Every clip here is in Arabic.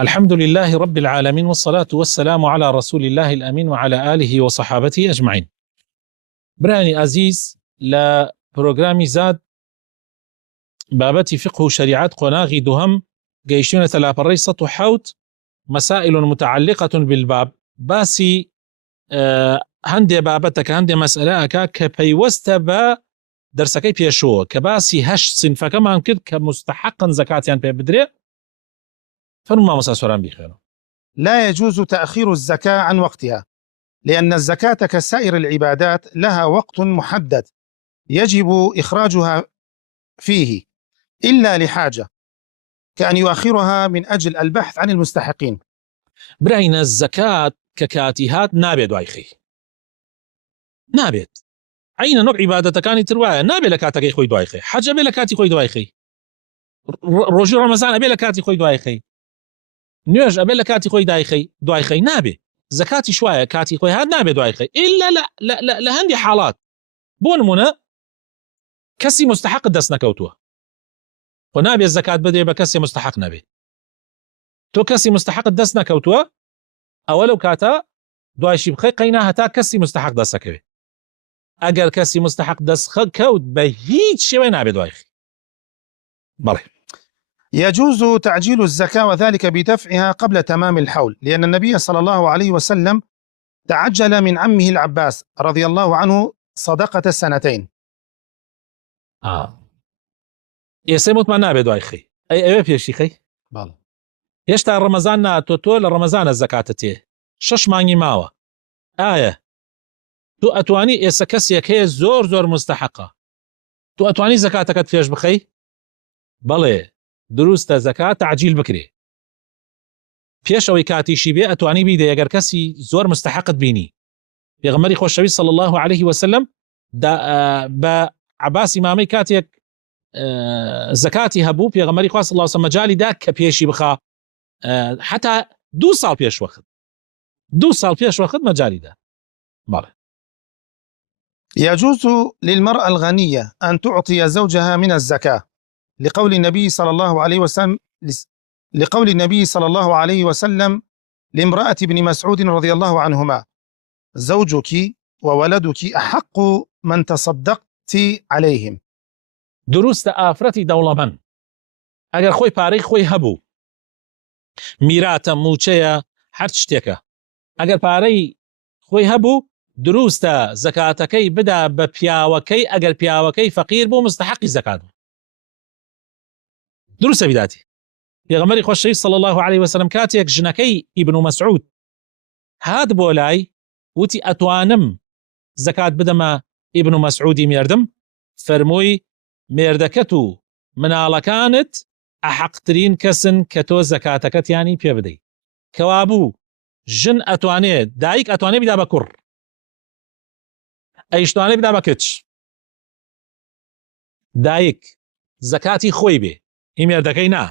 الحمد لله رب العالمين، والصلاة والسلام على رسول الله الأمين وعلى آله وصحابته أجمعين. براني عزيز لبروغرامي زاد بابتي فقه شريعات قناغي دهم قيشونة لابري سطو حوت مسائل متعلقة بالباب باسي هندي بابتك هندي مسألة كبيوست با درسكي بيشو كباسي هش صنفة كمان كد كمستحقا زكاتيان بيبدري فرما مسا سوران بخير. لا يجوز تأخير الزكاة عن وقتها، لأن الزكاة كسائر العبادات لها وقت محدد يجب إخراجها فيه إلا لحاجة، كأن يؤخرها من أجل البحث عن المستحقين. برأينا الزكاة ككاتيهات نابد وايخي نابد عين نوع عبادة كانت رواية نابد لكاتك خوي دوايخي حاجة بلكاتي خوي دوايخي رجل رمضان أبي لكاتي خوي دوايخي نيوج أبي لكاتي خوي دوايخي نابد زكاتي شوية كاتي خوي هاد نابد دوايخي إلا لا لهندي حالات بون منا كسي مستحق دسنا كوتوه ونابي الزكاة بدي بكسي مستحق نبي تو كسي مستحق دسنا كوتوه أولو كاتا دوايشي بخي قيناها تا كسي مستحق دسكوي اگر كسي مستحق دس كوت بهيج شوي نابي دوايخي بله. يجوز تعجيل الزكاة وذلك بدفعها قبل تمام الحول، لأن النبي صلى الله عليه وسلم تعجل من عمه العباس رضي الله عنه صدقة السنتين. يسموت ما نابي دوايخي أي بيشي خي بله يشتا رمضان ناتو لرمضان الزكاة تيه شش ماني ماوة تو أتواني إسكسيك هي زور مستحقة تو أتواني زكاتك فيش بخي بله دروست زكاة تعجيل بكري فيش أوي كاتي شيبي أتواني بيدي يقر كسي زور مستحق بيني بيغمري خوشوي صلى الله عليه وسلم دا بعباس إمامي كاتيك زكاتي هبو بيغمري خواه صلى الله عليه وسلم مجالي داك كبيشي بخا حتى 2 سال بيش وقت مجالي دا بله. يجوز للمرأة الغنية أن تعطي زوجها من الزكاة لقول النبي صلى الله عليه وسلم لامرأة ابن مسعود رضي الله عنهما: زوجك وولدك أحق من تصدقت عليهم. دروست آفرتي دولة من اگر خوي پارەی خۆی هەبوو میراتە موچەیە هەر شتێکە ئەگەر پارەی خۆی هەبوو دروستە زەکاتەکەی بدا بە پیاوەکەی ئەگەر پیاوەکەی فەقیر بوو مستحقی زەکات دروستە بیداتی. پێغەمبەری خۆشەویست صلی الله عليه وسلم کاتێک ژنەکەی ئیبن مەسعود هات بۆ لای وتی ئەتوانم زەکات بدەمە ئیبن مەسعودی مێردم فەرمووی مێردەکەت و مناڵەکانت ئەحەقترین کەسن کە تۆ زەکاتەکەتیانی پێ بدەیت. کەوابوو ژن ئەتوانێت دایک ئەتوانێت بیدا بە کوڕ ئەیشتوانێت بدا بە کچ دایک زەکاتی خۆی بێ هی مێردەکەی نا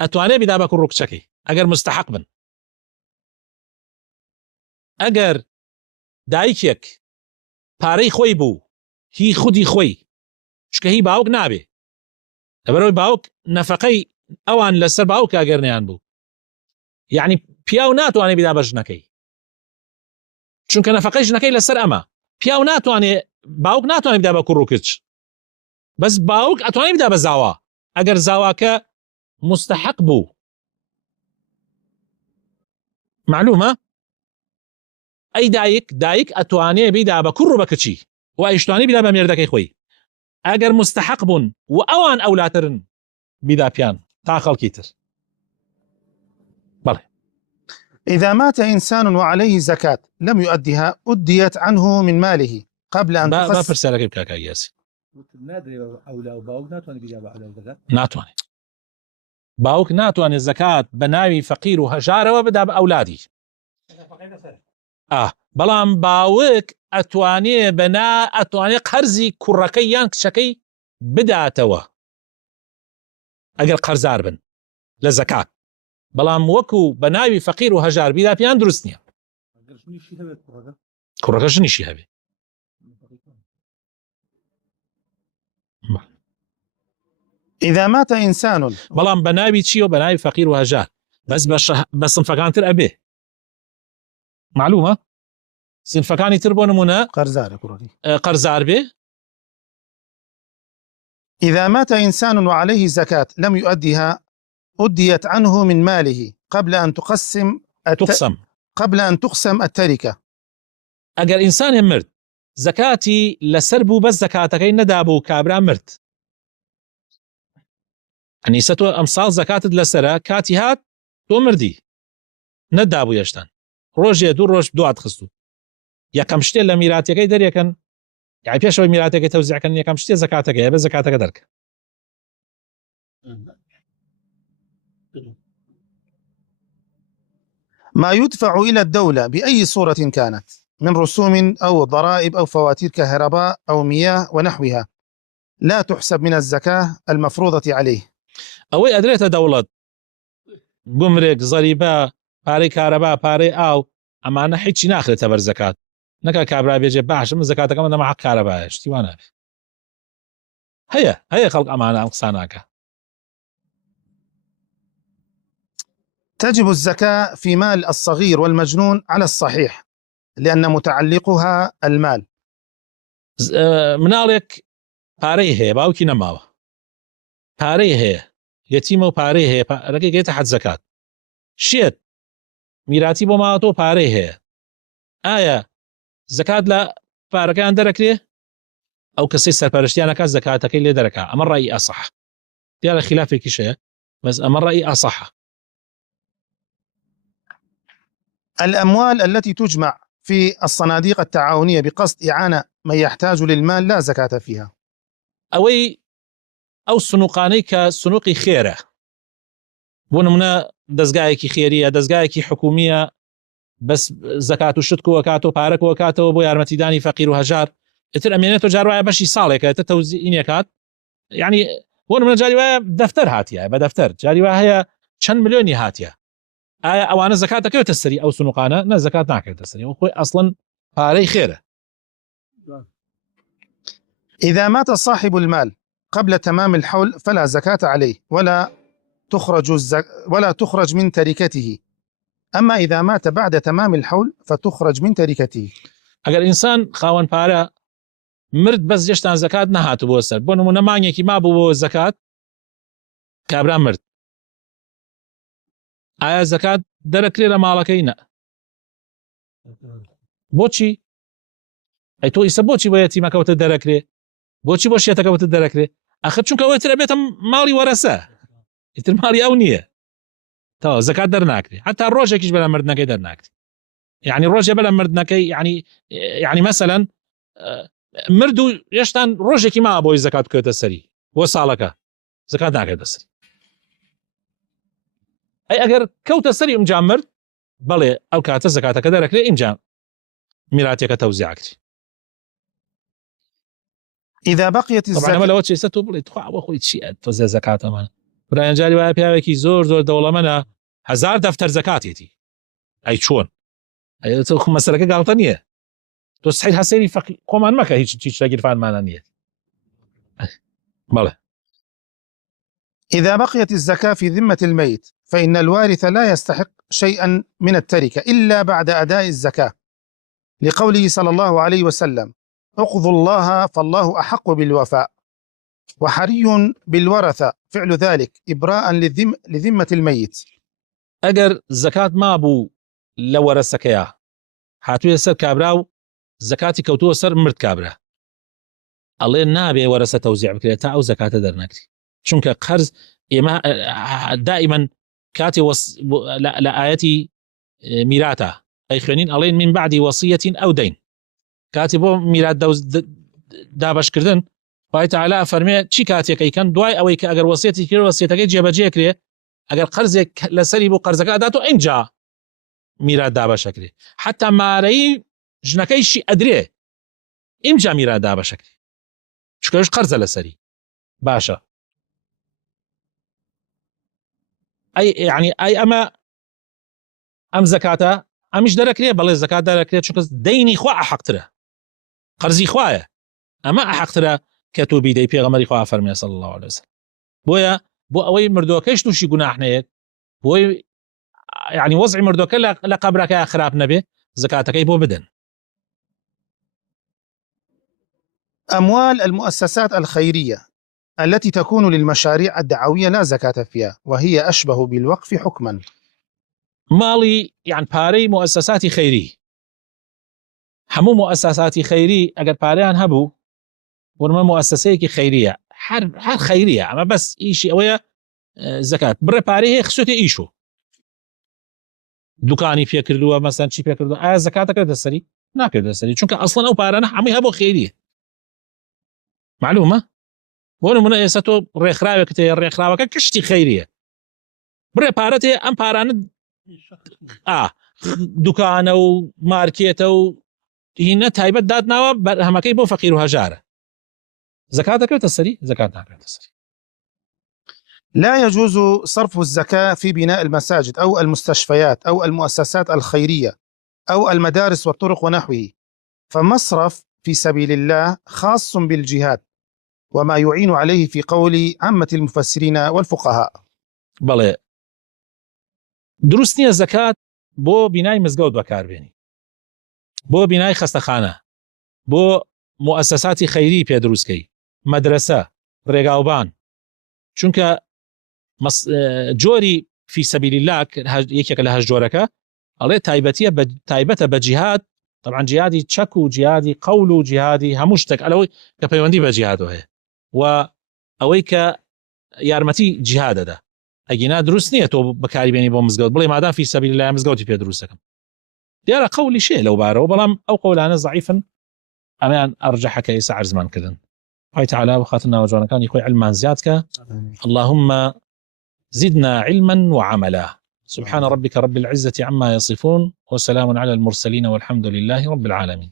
ئەتوانێت بیدا بە کوڕ و کچەکەی ئەگەر مستحق بن. ئەگەر دایکێک پارەی خۆی بوو هی خودی خۆی چکە هی باوک نابێ لەبەرەوەی باوک نەفەقەی ئەوان لەسەر باوک ئەگەرنیان بوو یعنی پیاو ناتوانێت بیدا بە ژنەکەی چونکە نەفەقەی ژنەکەی لەسەر ئەمە پیاو ناتوانێت باوک ناتوانێت بیدا بە کوڕ و کچ بەس باوک ئەتوانێت بیدا بە زاوا ئەگەر زاواکە مستحق بوو. معلومە ئەی دایک ئەتوانێت بیدا بە کوڕ و بە کچی و ئەیشتوانێت بیدا بە مێردەکەی خۆی ئەگەر مستحق بوون و ئەوان ئەولاترن بیدا پیان تا خەڵکی تر. بله. إذا مات إنسان وعليه زكاة لم يؤدها أديت عنه من ماله قبل أن تخص. فرسالك بكاكا ياسي ناتواني باوك ناتواني الزكاة بناوي فقير وهجارة وبدا بأولادي بلام باوك ئەتوانێ بەنا ئەتوانێ قەرزی کوڕەکەی یان کچەکەی بداتەوە ئەگەر قەرزار بن لە زەکات بەڵام وەکو بە ناوی فەقیر و هەژار بیدا پیان دروست نییە کوڕەکە ژنیشی هەبێ. إذا مات إنسان بەڵام بە ناوی چی و بە ناوی فەقیر و هەژار بس صنفەکان تر ئەبێ معلومە صنفەکانی تر بۆ نمونە قەرزار بێ. إذا مات إنسان وعليه زكاة لم يؤدها أديت عنه من ماله قبل أن تقسم التركة. ئەگەر ئینسانێ مرد زەکاتی لەسەر بوو بەس زەکاتەکەی نەدابوو کابرا مرد ئەنیسە تۆ ئەمساڵ زەکاتت لەسەرە کاتی هات تۆ مردی نەدابوو یەشتان ڕۆژێ دوو ڕۆژ دوات خستو یەکەم شتێ لە میراتەکەی دەرێکن یعنی پێشەوەی میراتەکەی تەوزیعکەن یەکەم شتێ زەکاتەکەی بە زەکاتەکە دەرکە. ما يدفع إلى الدولة بأي صورة كانت من رسوم أو ضرائب أو فواتير كهرباء أو مياه ونحوها لا تحسب من الزكاة المفروضة عليه. ئەوەی ئەدرێتە دەوڵەت گومرێک زەریبە پارەی کارەبا پارەی ئاو ئەمانە هیچی ناخرێتە بەر زەکات نەکە کابرا بێجێ باشم زەکاتەکەم دەما حەق کارەبایە شتیوانە هەیە خەڵک ئەمانە ئەم قسە ناکە. تجب الزكاة في مال الصغير والمجنون على الصحيح لأن متعلقها المال. مناڵێک پارەی هەیە باوکی نەماوە پارەی هەیە یەتیمە و پارەی هەیە پارەکەی گێتە حەد زەکات شێت میراتی بۆ ماوەتەوە پارەی هەیە ئایا زەکات لە پارەکەیان دەرەکرێ ئەو کەسەی سەرپەرشتیانەکە زەکاتەکەی لێ دەرەکا ئەمە ڕای ئەسەح دیارە خلافێکی شەیە بەس ئەمە ڕای ئەسەحە. الأموال التي تجمع في الصناديق التعاونية بقصد إعانة من يحتاج للمال لا زكاة فيها. أو سنوقانەی کە سنووقی خێرە بۆ نمونە دەستگایەکی خێریە دەستگایەکی حکومیە بەس زەکات و شت کۆکاتەوە پارە کۆکاتەوە بۆ یارمەتیدانی فەقیر و هەژار ئتر ئەمێنێتەوە جاروایە بەشی ساڵێکە تە تەوزیعینێکات یعنی بۆ نمونە جاری وایە دەفتەر هاتیە بە دەفتەر جاری وایە هەیە چەند ملیۆنی هاتیە ئایا ئەوانە زەکات دەکەوێتە سەری ئەو سنووقانە نە زەکات ناکرێتە سەری ئەو خۆی ئەسڵەن پارەی خێرە. إذا مات صاحب المال قبل تمام الحول فلا زكاة عليه ولا تخرج من تركته. أما إذا مات بعد تمام الحول فتخرج من تركته. ئەگەر ئینسان خاوەن پارە مرد بەس جێشتان زەکات نەهاتو بۆ سەر بۆ نمونە مانگێکی مابوو بۆ زەکات کابرا مرد ئایا زەکات دەرەکرێ لە ماڵەکەی نە بۆچی ئەی تۆ ئیسە بۆچی بۆ یەتیمەکەوتە دەرەکرێ بۆچی بۆ شێتەکەوتە دەرەکرێ ئەخر چونکە ئەوەی ترە بێتە ماڵی وەرەسە ئیتر ماڵی ئەو نییە تەواو زەکات دەرناکرێ حتا ڕۆژێکیش بەلە مردنەکەی دەرناکرێ یعنی ڕۆژێ بەلە مردنەکەی یعنی مەسەلەن مرد و هێشتان ڕۆژێکی ما بۆی زەکات بکەوێتە سەری بۆ ساڵەکە زەکات ناکرێتە سەری ئەی ئەگەر کەوتە سەری ئەمجا مرد بەڵێ ئەو کاتە زەکاتەکە دەرەکرێ ئیمجا میراتێکە تەوزیعکری. إذا بقيت الزكاة لەوە چێسە تۆ بڵێ تخوا خۆی چیە تۆ زێ زەکاتەمان برایان جاری وایە پیاوێکی زۆر دەوڵەمەنە 1000 دەفتەر زەکاتێتی ئەی چۆن تۆ مەسەلەکە گاڵتە نییە تۆ سعید هەسەری خۆمان مەکە هیچ شەگیرفانمانە نییە. بەڵێ إذا بقيت الزكاة في ذمة الميت فإن الوارث لا يستحق شيئا من التركة إلا بعد أداء الزكاة لقوله صلى الله عليه وسلم اقضوا الله فالله أحق بالوفاء وحري بالورثة فعل ذلك إبراء لذمة الميت. أجر زكاة ما بو لورثكيا هاتوية سر كابرا و زكاتي كوتوه سر مرد كابرا الله نابي ورثة توزيع بكريتا أو زكاة درناكري چونك قرض إما دائما كاتي لآياتي ميراتا أي خوانين الله من بعد وصية أو دين كاتبو ميرات دابش كردن باي تعالى فرمي چی کاتێکی کەن دوای ئەوەی کە ئەگەر وەسیەتی کرد وەسیەتەکەی جێبەجێکرێ ئەگەر قەرزێک لەسەری بۆ قەرزەکە ئەداتۆ ئینجا میرات دابەشەکرێ حتا مارەی ژنەکەیشی ئەدرێ ئینجا میرات دابەشەکرێ چکەش قەرزە لەسەری باشە ئەی ئەم زەکاتە ئەمیش دەرەکرێ بەڵێ زەکات دەرەکرێت چونکە دەینی خوا ئەحەقترە قەرزی خوایە ئەمە ئەحەقترە کە تۆ بیدەی پێغەمبەری خوا فەرمێ صلی الله عليه وسلم بۆیە بۆ ئەوەی مردووەکەیش تووشی گوناح نەیەت بۆی يعني وضع مردوك لقبرك خراب نبي زكاتك يبو بدن. أموال المؤسسات الخيرية التي تكون للمشاريع الدعوية لا زكاة فيها، وهي أشبه بالوقف حكما. مالي يعني باري مؤسساتي خيري، همو مؤسساتي خيري اگر باريان هبو ورما مؤسسيكي خيرية هر خيرية اما بس ايشي اويا زكاة بر باري هي خسوتي ايشو دوكاني فيها كردوها مثلا شي فيها كردوها زكاتك كرد السري ناكرد السري چونك اصلا او بارانا همي هبو خيرية معلومة بونو من ايساتو ريخراوة كتير ريخراوة كشتي خيرية بر بارتي ام بارانا دوكانه و ماركيته و هنا تايبت دادناوە هەمەکەی بۆ فەقیر و هەژارە زكاة كرت السري زكاة كرت السري. لا يجوز صرف الزكاة في بناء المساجد أو المستشفيات أو المؤسسات الخيرية أو المدارس والطرق ونحوه، فمصرف في سبيل الله خاص بالجهاد وما يعين عليه في قول عامة المفسرين والفقهاء. بەڵێ دروست نییە زكاة بۆ بینای مزگەوت بەکاربێنی، بۆ بینای خەستەخانە، بۆ مؤسساتی خەیری پێ دروستکەی، مەدرسە، ڕێگاوبان، چونکە جۆری في سبيل الله یەکێکە لە هەژ جۆرەکە ئەڵێ تایبەتە بە جیهاد، طبعا جیهادی چەک و جیهادی قەول و جیهادی هەموو شتێک ئەلەوەی کە پەیوەندی بە جیهادەوە هەیە و ئەوەی کە یارمەتی جیهادەدا ئەگینا دروست نییە تۆ بەکاریبێنی بۆ مزگەوت بڵێ مادام في سبيل الله مزگەوتی پێ دروستەکەم. دیارە قەولی شێ لەو بارەوە بەڵام ئەو قەولانە ضعیفن ئەمیان ئەرجەحەکە ئێستا عەرزمان کردن. خوای تەعالی بخاتر ناوەجوانەکانی خۆی علمان زیاد کە. اللهم زدنا علما وعملا. سبحان ربك رب العزة عما يصفون وسلام على المرسلين والحمد لله رب العالمين.